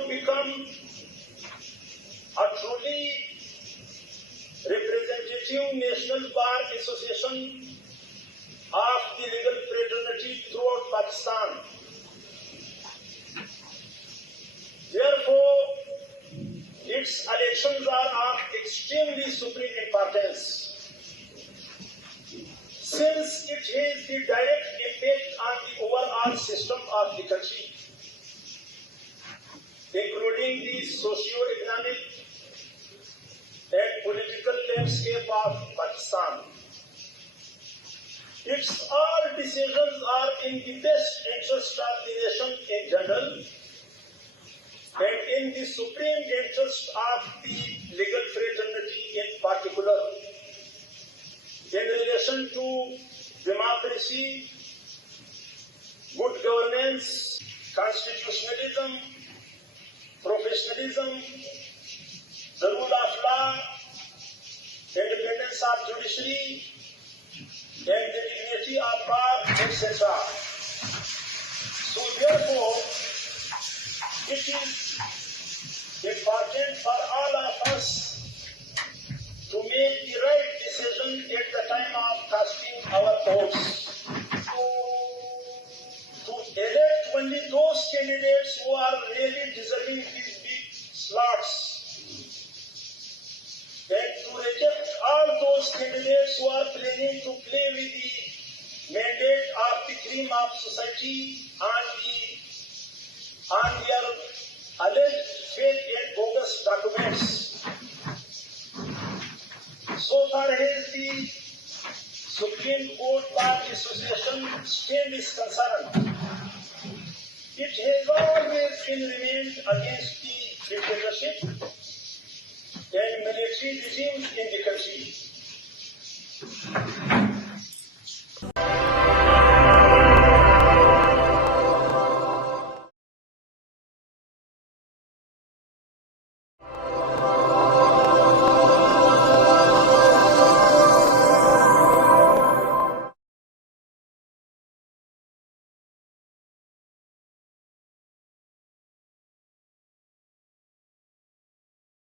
now become a truly representative National Bar Association of the legal fraternity throughout Pakistan. Therefore, its elections are of extremely supreme importance, since it has the direct impact on the overall system of the country, including the socio-economic and political landscape of Pakistan. Its all decisions are in the best interest of the nation in general and in the supreme interest of the legal fraternity in particular, in relation to democracy, good governance, constitutionalism, professionalism, the rule of law, independence of judiciary, and the dignity of bar, etc. So therefore, it is important for all of us to make the right decision at the time of casting our votes, to elect only those candidates who are really deserving these big slots, and to reject all those candidates who are planning to play with the mandate of the cream of society on their alleged fake and bogus documents. So far as the Supreme Court Bar Association stand is concerned, it has always been remained against the dictatorship and military regimes in the country.